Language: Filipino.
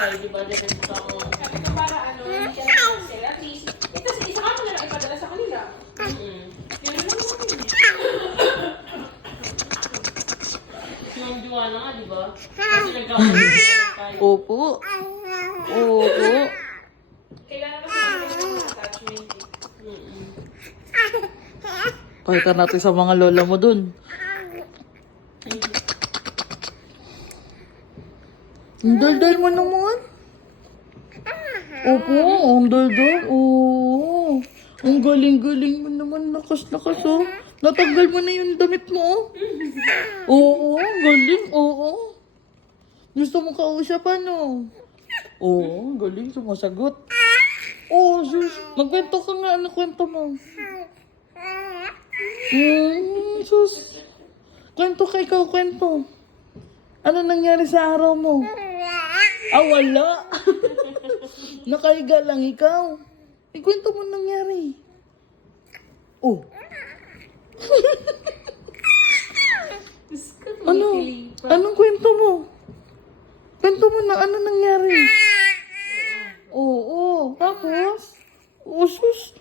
sa'yo, di ba? Depende sa ako. Sabi ko para ano, hindi ka na-cancel. At least, ito isa ka mo na lang ipadala sa kanila. Yun lang naman yun. Sinamjuwa na nga, di ba? Kasi nagkakaroon tayo. Opo. Opo. Kailangan kasi ng attachment. Pakita natin sa mga lola mo dun. Ang daldal mo naman. Opo, ang daldal. Oo. Ang galing-galing mo naman. Lakas-lakas, oh. Natanggal mo na yung damit mo, oh. Oo, ang galing. Oo. Gusto mo kausyapan, oh. Oo, ang galing. Sumasagot. Oo, sus. Magkwento ka nga. Ano kwento mo? Sus. Kwento ka, ikaw kwento. Ano nangyari sa araw mo? Ah, wala. Nakahiga lang ikaw. Ikwento mo nangyari. Oh. Ano? Anong kwento mo? Kwento mo na ano nangyari? Oo. Tapos? Oh, sus.